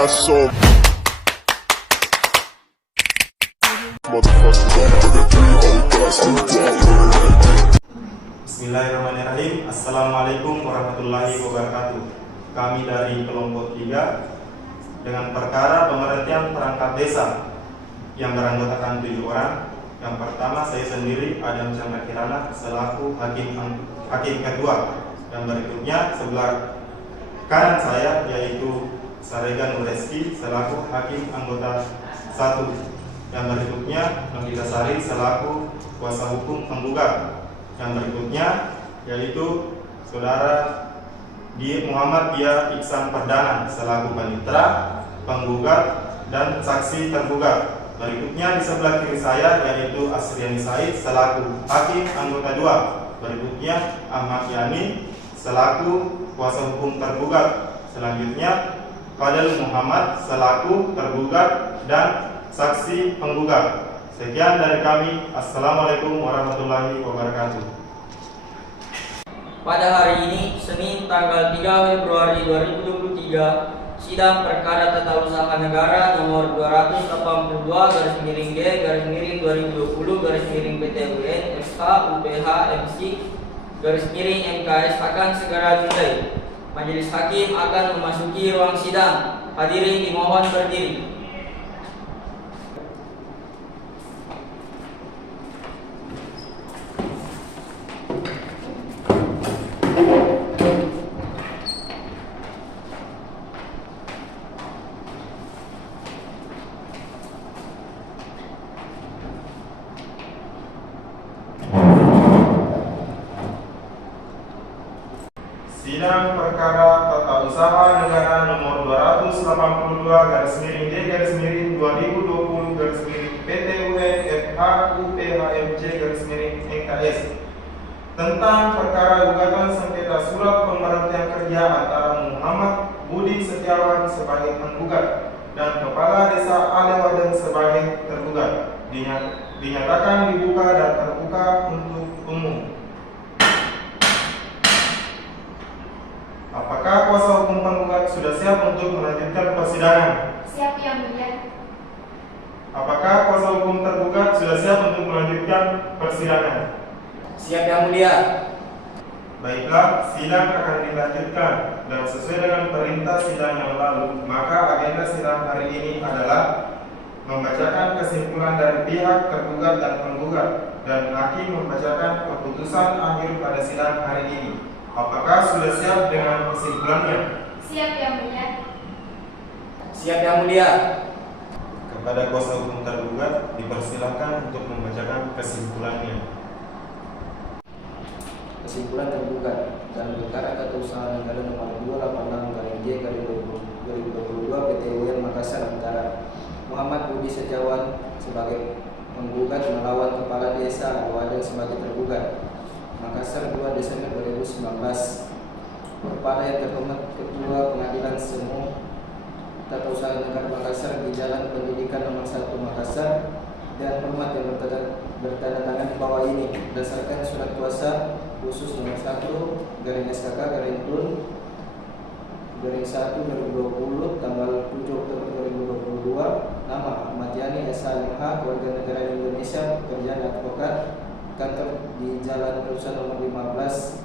got some motherfuckers. Bismillahirrahmanirrahim. Assalamualaikum warahmatullahi wabarakatuh. Kami dari kelompok 3 dengan perkara pemberhentian perangkat desa yang beranggotakan 7 orang. Yang pertama saya sendiri Adam Chandra Kirana selaku hakim kedua. Yang berikutnya sebelah kanan saya yaitu Saregan Nureski selaku hakim anggota 1. Yang berikutnya Nobita Sari selaku kuasa hukum penggugat. Yang berikutnya yaitu saudara Muhammad Dia Iksan Perdana selaku panitera, penggugat dan saksi tergugat. Berikutnya di sebelah kiri saya yaitu Asriani Said selaku hakim anggota 2. Berikutnya Ahmad Yani selaku kuasa hukum tergugat. Selanjutnya Fadel Muhammad selaku tergugat dan saksi penggugat. Sekian dari kami. Assalamualaikum warahmatullahi wabarakatuh. Pada hari ini, Senin tanggal 3 Februari 2023, sidang perkara tata usaha negara nomor 282/G/2020/PT UN FH UPH MC _MKS akan segera dimulai. Majelis Hakim akan memasuki ruang sidang. Hadirin dimohon berdiri. Sidang perkara tata usaha negara nomor 282/D/2020/PT UN FH UPH MC _NKS tentang perkara gugatan sengketa surat pemberhentian kerja antara Muhammad Budi Setiawan sebagai penggugat dan Kepala Desa Alewaden sebagai tergugat dinyatakan dibuka dan terbuka untuk umum. Apakah kuasa hukum penggugat sudah siap untuk melanjutkan persidangan? Siap, Yang Mulia. Apakah kuasa hukum tergugat sudah siap untuk melanjutkan persidangan? Siap, Yang Mulia. Baiklah, sidang akan dilanjutkan dan sesuai dengan perintah sidang yang lalu, maka agenda sidang hari ini adalah membacakan kesimpulan dari pihak tergugat dan penggugat dan hakim membacakan keputusan akhir pada sidang hari ini. Apakah sudah siap dengan kesimpulannya? Siap, Yang Mulia. Siap, Yang Mulia. Kepada kuasa hukum tergugat dipersilakan untuk membacakan kesimpulannya. Kesimpulan tergugat dalam perkara tata usaha negara nomor 286/G/2022 PT UN Makassar antara Muhammad Budi Setiawan sebagai penggugat melawan Kepala Desa Alewaden sebagai tergugat. Makassar 2 Desember 2019. Kepada yang terhormat Ketua Pengadilan Semu Tata Usaha Negara Makassar di Jalan Pendidikan nomor 1 Makassar dan hormat yang bertanda tangan di bawah ini berdasarkan surat kuasa khusus nomor 1/SK/Tun/1/2020 tanggal 7 Oktober 2022. Nama Ahmad Yani SH, warga negara Indonesia, pekerjaan advokat, kantor di Jalan Perusahaan nomor 15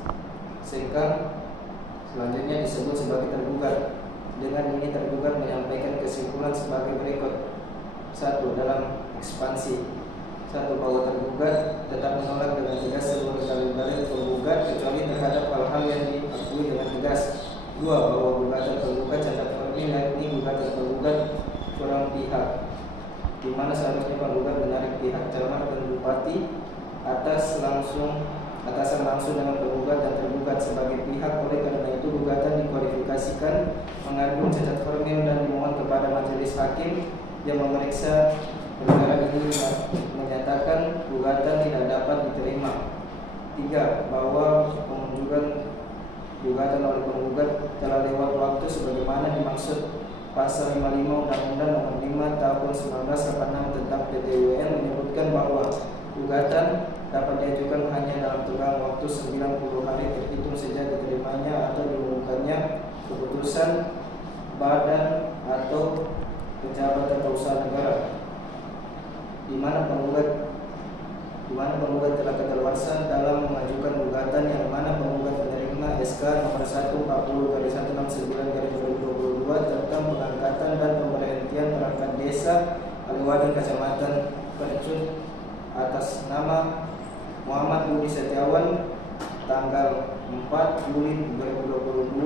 Sengkang. Selanjutnya disebut sebagai tergugat. Dengan ini tergugat menyampaikan kesimpulan sebagai berikut. 1. Dalam ekspansi 1. Bahwa tergugat tetap menolak dengan tegas seluruh dalil-dalil penggugat kecuali terhadap hal-hal yang diakui dengan tegas. 2. Bahwa gugatan penggugat cacat formil yakni gugatan penggugat kurang pihak, di mana seharusnya penggugat menarik pihak camat dan bupati atasan langsung dengan penggugat dan tergugat sebagai pihak. Oleh karena itu gugatan dikualifikasikan mengandung cacat formil dan dimohon kepada majelis hakim yang memeriksa perkara ini menyatakan gugatan tidak dapat diterima. 3. Bahwa pengajuan gugatan oleh penggugat telah lewat waktu sebagaimana dimaksud Pasal 55 Undang-Undang Nomor 5 Tahun 1986 tentang PT UN menyebutkan bahwa gugatan dapat diajukan hanya dalam tenggang waktu 90 hari terhitung sejak diterimanya atau diumumkannya keputusan badan atau pejabat atau usaha negara, di mana penggugat telah kadaluarsa dalam mengajukan gugatan yang mana penggugat menerima SK nomor 140/169/2022 tentang pengangkatan dan pemberhentian perangkat desa Aliwading Kecamatan Percut atas nama Muhammad Budi Setiawan tanggal 4 Juli 2022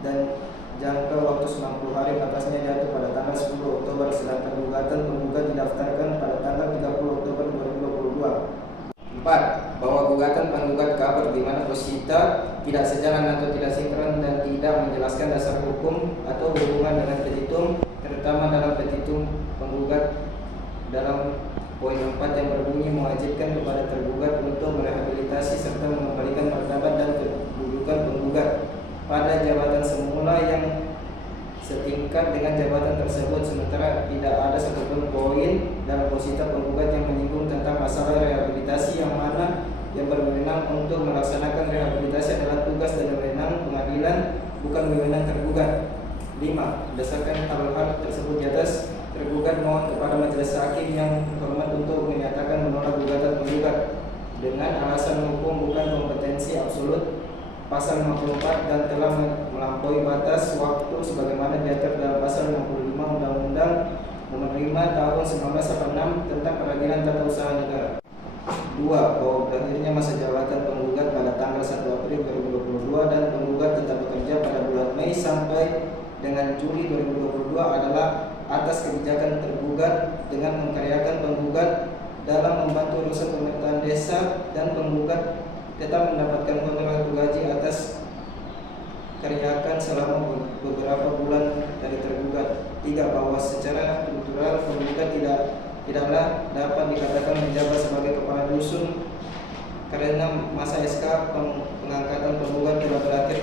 dan jangka waktu 90 hari atasnya jatuh pada tanggal 10 Oktober, sedangkan gugatan penggugat didaftarkan pada tanggal 30 Oktober 2022. 4. Bahwa gugatan penggugat kabar di mana posita tidak sejalan atau tidak sinkron dan tidak menjelaskan dasar hukum atau hubungan dengan petitum, terutama dalam petitum penggugat dalam poin 4 yang berbunyi mewajibkan kepada tergugat untuk merehabilitasi serta mengembalikan martabat dan kedudukan penggugat pada jabatan semula yang setingkat dengan jabatan tersebut, sementara tidak ada satupun poin dalam posita penggugat yang menyinggung tentang masalah rehabilitasi yang mana yang berwenang untuk melaksanakan rehabilitasi adalah tugas dan wewenang pengadilan, bukan wewenang tergugat. 5. Berdasarkan hal-hal tersebut di atas, tergugat mohon kepada majelis hakim yang terhormat untuk menyatakan menolak gugatan penggugat dengan alasan hukum bukan kompetensi absolut pasal 54 dan telah melampaui batas waktu sebagaimana diatur dalam pasal 65 Undang-Undang Nomor 5 Tahun 1986 tentang Peradilan Tata Usaha Negara. 2. Bahwa berakhirnya masa jabatan penggugat pada tanggal 1 April 2022 dan penggugat tetap bekerja pada bulan Mei sampai dengan Juli 2022 adalah atas kebijakan tergugat dengan mengkaryakan penggugat dalam membantu urusan pemerintah desa dan penggugat tetap mendapatkan honorar gaji atas karyakan selama beberapa bulan dari tergugat. 3. Bahwa secara struktural penggugat tidaklah dapat dikatakan menjabat sebagai kepala dusun karena masa SK pengangkatan penggugat telah berakhir,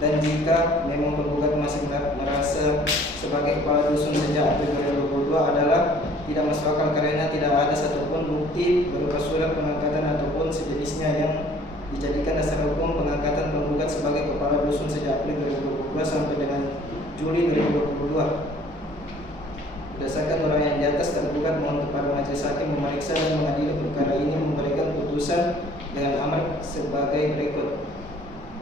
dan jika memang penggugat masih merasa sebagai kepala dusun sejak April 2022 adalah tidak masuk akal karena tidak ada satupun bukti berupa surat pengangkatan ataupun sejenisnya yang dijadikan dasar hukum pengangkatan penggugat sebagai kepala dusun sejak April 2022 sampai dengan Juli 2022. Berdasarkan uraian di atas, tergugat mohon kepada majelis hakim memeriksa dan mengadili perkara ini memberikan putusan dengan amar sebagai berikut.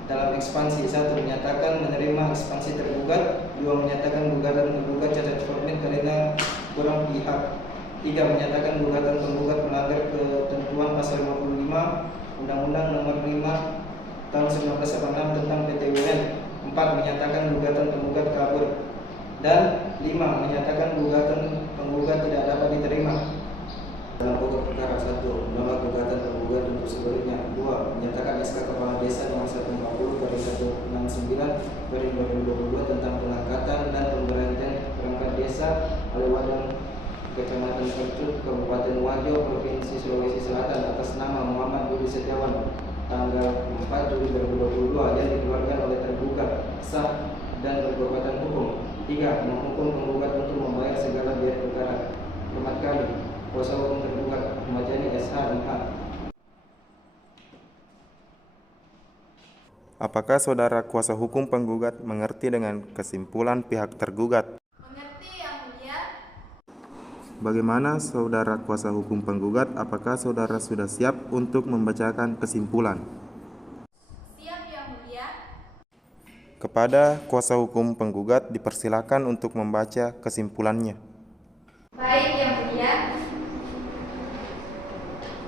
Dalam ekspansi: 1. Menyatakan menerima ekspansi tergugat. 2. Menyatakan gugatan tergugat cacat formil karena kurang pihak. 3. Menyatakan gugatan penggugat melanggar ketentuan pasal 55 Undang-Undang Nomor 5 Tahun 1986 tentang PTUN. 4. Menyatakan gugatan penggugat kabur. Dan 5. Menyatakan gugatan penggugat tidak dapat diterima. Dalam pokok perkara: 1. Menolak gugatan penggugat untuk seluruhnya. 2. Menyatakan SK Kepala Desa nomor 140/169/2022 tentang pengangkatan dan pemberhentian perangkat desa Aliwading Kecamatan Percut, Kabupaten Wajo, Provinsi Sulawesi Selatan atas nama Muhammad Budi Setiawan tanggal 4 Juli 2022 yang dikeluarkan oleh tergugat sah dan berkekuatan hukum. 3. Menghukum penggugat untuk membayar segala biaya perkara. Hormat kami, kuasa hukum tergugat Ahmad Yani SH MH. Apakah saudara kuasa hukum penggugat mengerti dengan kesimpulan pihak tergugat? Mengerti, Yang Mulia. Bagaimana saudara kuasa hukum penggugat? Apakah saudara sudah siap untuk membacakan kesimpulan? Siap, Yang Mulia. Kepada kuasa hukum penggugat dipersilakan untuk membaca kesimpulannya. Baik, Yang Mulia.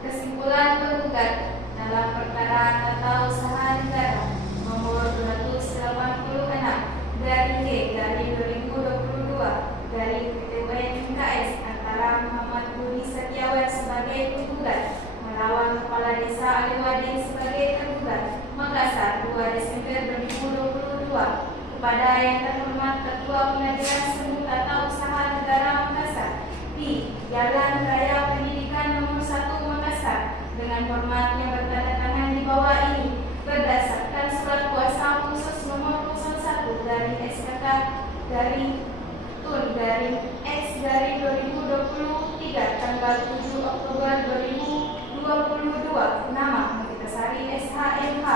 Kesimpulan penggugat dalam perkara tata usaha negara nomor 286 dari G dari 2022 dari PTUN MKS antara Muhammad Budi Setiawan sebagai penggugat melawan Kepala Desa Aliwading sebagai tergugat Makassar 2 Desember 2022 kepada yang terhormat Ketua Pengadilan Semu Tata Usaha Negara Makassar di Jalan Raya Pendidikan nomor 1 Makassar dengan hormat yang bertanda tangan di bawah ini berdasarkan surat kuasa khusus nomor 01 dari SKK dari TUN dari X dari 2023 tanggal 7 Oktober 2022 nama Mekitasari SHMH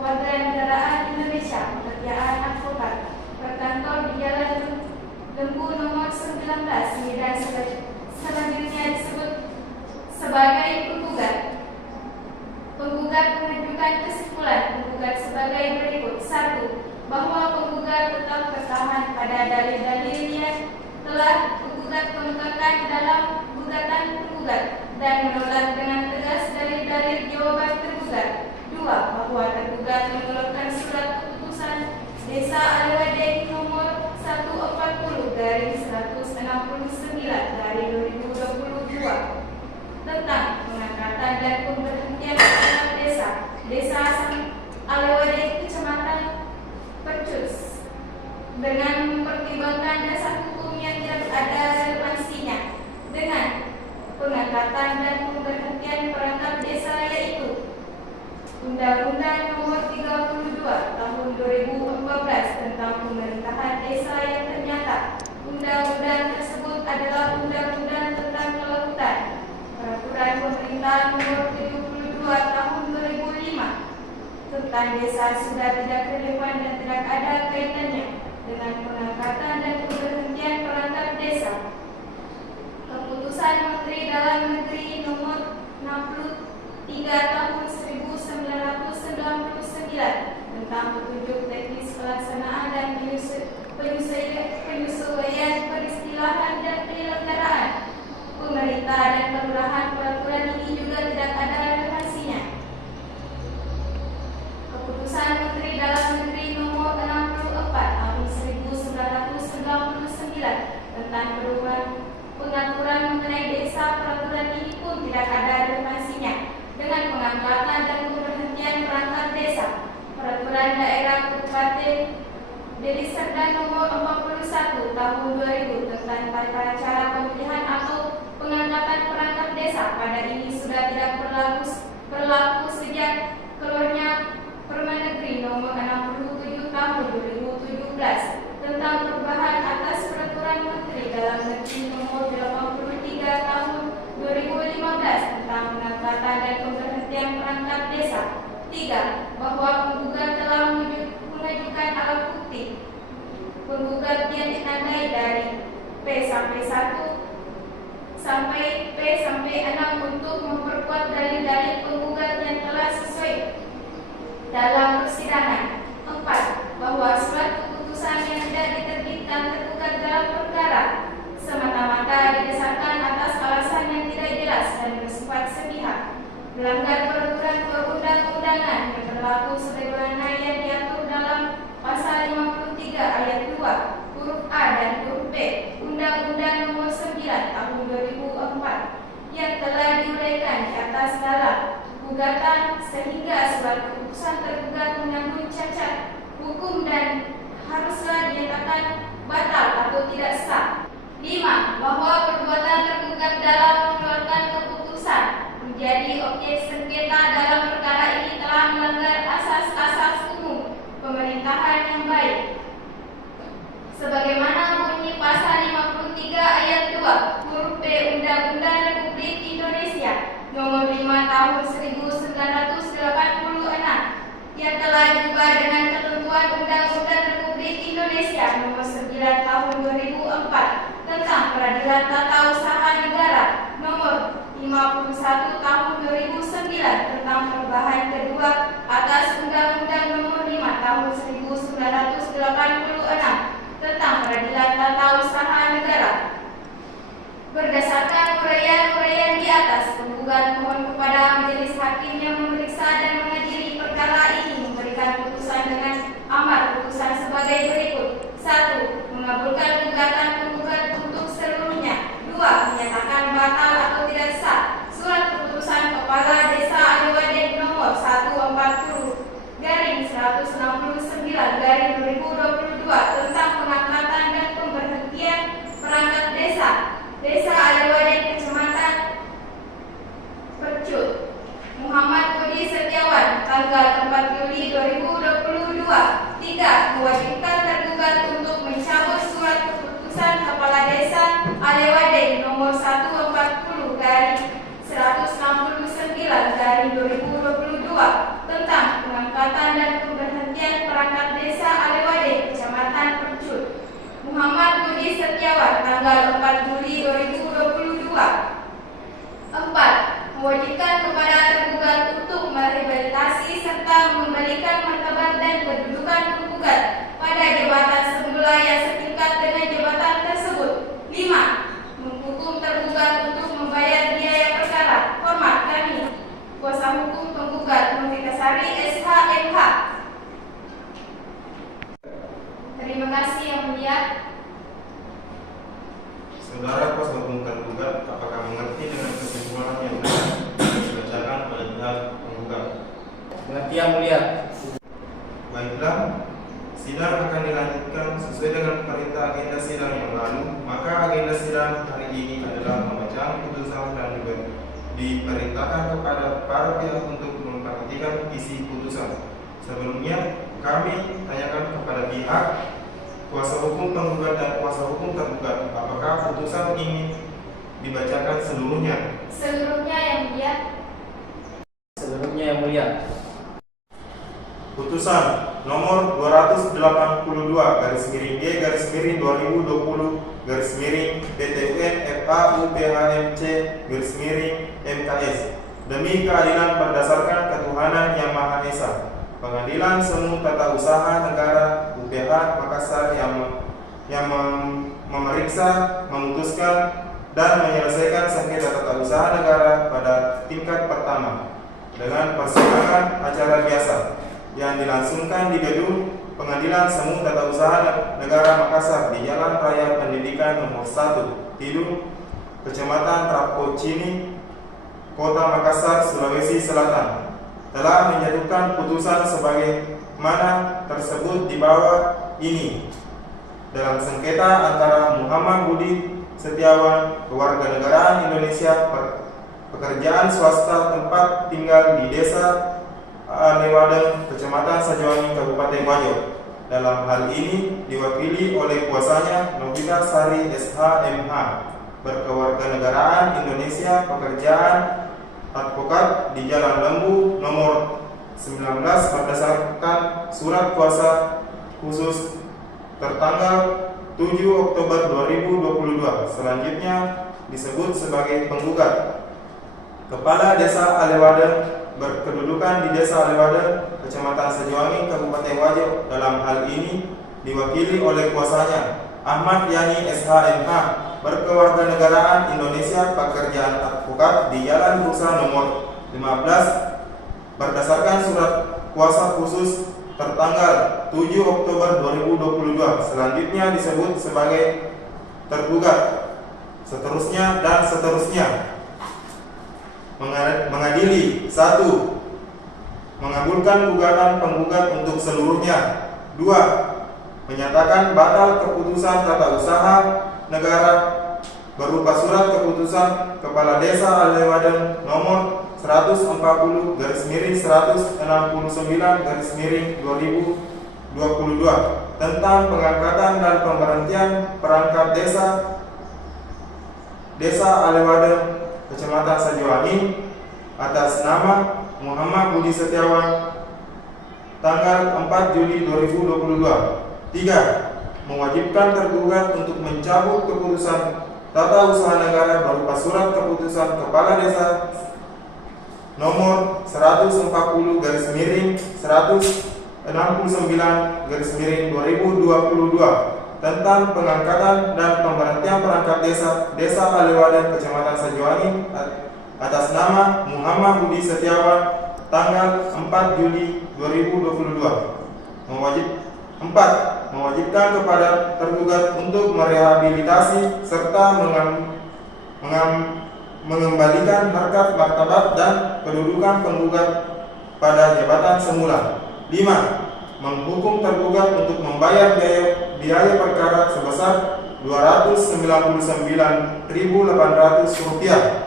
Warga Negaraan Indonesia Pekerjaan Advokat berkantor di Jalan Lembu nomor 9 sebagai penggugat. Penggugat mengajukan kesimpulan penggugat sebagai berikut. 1. Bahwa penggugat tetap bertahan pada dalil-dalil yang telah penggugat kemukakan dalam gugatan penggugat dan menolak dengan tegas dalil-dalil jawaban tergugat. 2. Bahwa tergugat mengeluarkan surat keputusan Desa Alewade nomor 140/169/2022 tentang pengangkatan dan pemberhentian kepala Desa Alewade Kecamatan Percus dengan mempertimbangkan dasar hukum yang tidak ada relevansinya dengan pengangkatan dan pemberhentian perangkat desa, yaitu Undang-Undang Nomor 32 Tahun 2014 tentang Pemerintahan Desa yang ternyata undang-undang tersebut adalah Undang-Undang tentang Kelautan, Peraturan Pemerintah Nomor 72 Tahun 2005 tentang desa sudah tidak relevan dan tidak ada kaitannya dengan pengangkatan dan pemberhentian perangkat desa. Keputusan Menteri Dalam Negeri Nomor 63 Tahun 1999 tentang petunjuk teknis pelaksanaan dan penyesuaian peristilahan dan penyelenggaraan pemerintah dan kelurahan. Peraturan ini juga tidak ada relevansinya. Keputusan Menteri Dalam Negeri Nomor 64 Tahun 1999 tentang pengaturan mengenai desa. Peraturan ini pun tidak ada relevansinya dengan pengangkatan dan pemberhentian perangkat desa. Peraturan Daerah Kabupaten Deli Serdang Nomor 41 Tahun 2000 tentang tata cara pemilihan atau pengangkatan perangkat desa pada ini sudah tidak berlaku sejak keluarnya Permendagri Nomor 67 Tahun 2017 tentang perubahan atas Peraturan Menteri Dalam Negeri Nomor 83 Tahun 2015 tentang pengangkatan dan pemberhentian perangkat desa. 3. Bahwa penggugat telah mengajukan alat bukti penggugat yang ditandai dari P sampai 1 sampai P sampai 6 untuk memperkuat dalil-dalil penggugat yang telah sesuai dalam persidangan. 4. Bahwa surat keputusan yang tidak diterbitkan tergugat dalam perkara semata-mata didasarkan atas alasan yang tidak jelas dan bersifat sepihak, melanggar peraturan perundang-undangan yang berlaku sebagaimana yang diatur dalam pasal 53 ayat 2 huruf A dan huruf B Undang-Undang Nomor 9 Tahun 2004 yang telah diuraikan di atas dalam gugatan, sehingga surat keputusan tergugat mengandung cacat hukum dan haruslah dinyatakan batal atau tidak sah. 5. Bahwa perbuatan tergugat dalam mengeluarkan keputusan menjadi objek sengketa dalam perkara ini telah melanggar asas-asas umum pemerintahan yang baik sebagaimana bunyi pasal 53 ayat 2 huruf B Undang-Undang Republik Indonesia Nomor 5 Tahun 1986 yang telah diubah dengan ketentuan Undang-Undang Republik Indonesia Nomor 9 Tahun 2004 tentang Peradilan Tata Usaha Negara Nomor 51 Tahun 2009 tentang perubahan kedua atas Undang-Undang Nomor 5 Tahun 1986 tentang Peradilan Tata Usaha Negara. Berdasarkan uraian-uraian di atas, penggugat mohon kepada majelis hakim yang memeriksa dan mengadili perkara ini memberikan putusan dengan amar putusan sebagai berikut. 1. Mengabulkan gugatan penggugat untuk seluruhnya. 2. Menyatakan batal atau tidak sah surat keputusan Kepala Desa Alewade Nomor 140/169/2022 tentang pengangkatan dan pemberhentian perangkat Desa Alewade Kecamatan Percut. Muhammad Budi Setiawan, tanggal 4 Juli 2022. 3. Mewajibkan tergugat untuk mencabut surat keputusan Kepala Desa Alewade Nomor 140/169/2022 tentang pengangkatan dan pemberhentian perangkat Desa Alewade Kecamatan Percut. Muhammad Budi Setiawan, tanggal 4 Juli 2022. 4. mewajibkan kepada tergugat untuk merehabilitasi serta mengembalikan martabat dan kedudukan tergugat pada jabatan semula yang setingkat dengan jabatan tersebut. 5. Menghukum tergugat untuk membayar biaya perkara. Hormat kami, kuasa hukum penggugat Novitasari SH.MH. Terima kasih Yang Mulia. Saudara kuasa hukum tergugat, apakah mengerti dengan kesimpulan yang dibacakan oleh pihak penggugat? Mengerti Yang Mulia. Baiklah, sidang akan dilanjutkan sesuai dengan perintah agenda sidang yang lalu. Maka agenda sidang hari ini adalah pembacaan putusan dan diperintahkan kepada para pihak untuk memperhatikan isi putusan. Sebelumnya, kami tanyakan kepada pihak kuasa hukum penggugat dan kuasa hukum tergugat, apakah putusan ini dibacakan seluruhnya? Seluruhnya Yang Mulia. Seluruhnya Yang Mulia. Putusan nomor 228-2002-PTUN-FAUPHMC-MKS demi keadilan berdasarkan ketuhanan yang Maha Esa. Pengadilan Semu Tata Usaha Negara UPH Makassar yang memeriksa, memutuskan, dan menyelesaikan sengketa tata usaha negara pada tingkat pertama dengan persidangan acara biasa yang dilangsungkan di gedung Pengadilan Semu Tata Usaha Negara Makassar di Jalan Raya Pendidikan Nomor 1, Tidung, Kecamatan Trapocini, Kota Makassar, Sulawesi Selatan, telah menjatuhkan putusan sebagaimana tersebut di bawah ini dalam sengketa antara Muhammad Budi Setiawan, kewarganegaraan Indonesia, pekerjaan swasta, tempat tinggal di Desa Lewadeng, Kecamatan Sajuwangi, Kabupaten Wajo. Dalam hal ini diwakili oleh kuasanya Novitasari SH.MH, berkewarganegaraan Indonesia, pekerjaan advokat di Jalan Lembu nomor 19 berdasarkan surat kuasa khusus tertanggal 7 Oktober 2022. Selanjutnya disebut sebagai penggugat. Kepala Desa Alewadeng berkedudukan di Desa Alewadeng, Kecamatan Sajuwangi, Kabupaten Wajo. Dalam hal ini diwakili oleh kuasanya Ahmad Yani SH.MH, berkewarganegaraan Indonesia, pekerjaan advokat di Jalan Bursa nomor 15 berdasarkan surat kuasa khusus tertanggal 7 Oktober 2022. Selanjutnya disebut sebagai tergugat. Seterusnya dan seterusnya. Mengadili 1. Mengabulkan gugatan penggugat untuk seluruhnya. 2. Menyatakan batal keputusan tata usaha negara berupa surat keputusan Kepala Desa Alewadeng nomor 140-169-2022 tentang pengangkatan dan pemberhentian perangkat Desa Alewadeng, Kecamatan Sajuwangi atas nama Muhammad Budi Setiawan tanggal 4 Juli 2022. 3. Mewajibkan tergugat untuk mencabut keputusan tata usaha negara berupa surat keputusan Kepala Desa nomor 140-169-2022 tentang pengangkatan dan pemberhentian perangkat Desa Alewadeng, Kecamatan Sajuwangi atas nama Muhammad Budi Setiawan tanggal 4 Juli 2022. 4. Mewajibkan kepada tergugat untuk merehabilitasi serta mengembalikan harkat, martabat, dan kedudukan penggugat pada jabatan semula. 5. Menghukum tergugat untuk membayar biaya perkara sebesar Rp299.800.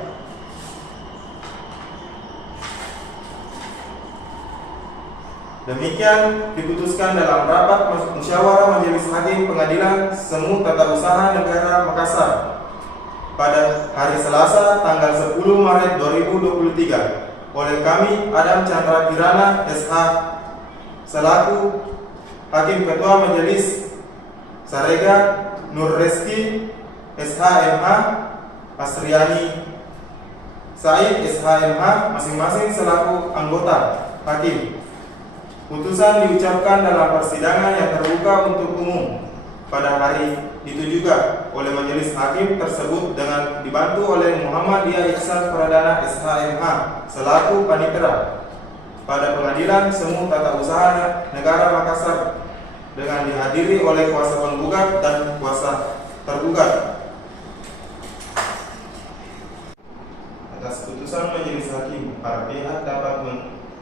Demikian diputuskan dalam rapat musyawarah majelis hakim Pengadilan Semu Tata Usaha Negara Makassar pada hari Selasa tanggal 10 Maret 2023 oleh kami Adam Chandra Kirana SH selaku Hakim Ketua Majelis, Sarega Nur Reski SH.MH, Asriani Said SHMH masing-masing selaku anggota hakim. Putusan diucapkan dalam persidangan yang terbuka untuk umum pada hari itu juga oleh majelis hakim tersebut dengan dibantu oleh Muhammad Dia Ihsan Pradana SHMH selaku panitera pada Pengadilan Semu Tata Usaha Negara Makassar dengan dihadiri oleh kuasa penggugat dan kuasa tergugat. Atas putusan majelis hakim, para pihak dapat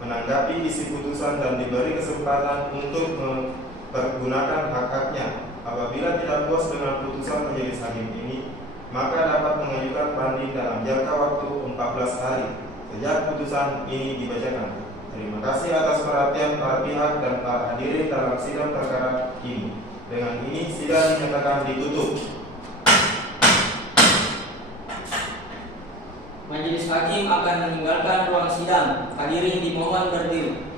menanggapi isi putusan dan diberi kesempatan untuk mempergunakan hak-haknya. Apabila tidak puas dengan putusan majelis hakim ini, maka dapat mengajukan banding dalam jangka waktu 14 hari sejak putusan ini dibacakan. Terima kasih atas perhatian para pihak dan para hadirin dalam sidang perkara ini. Dengan ini sidang dinyatakan ditutup. Majelis hakim akan meninggalkan ruang sidang. Hadirin dimohon berdiri.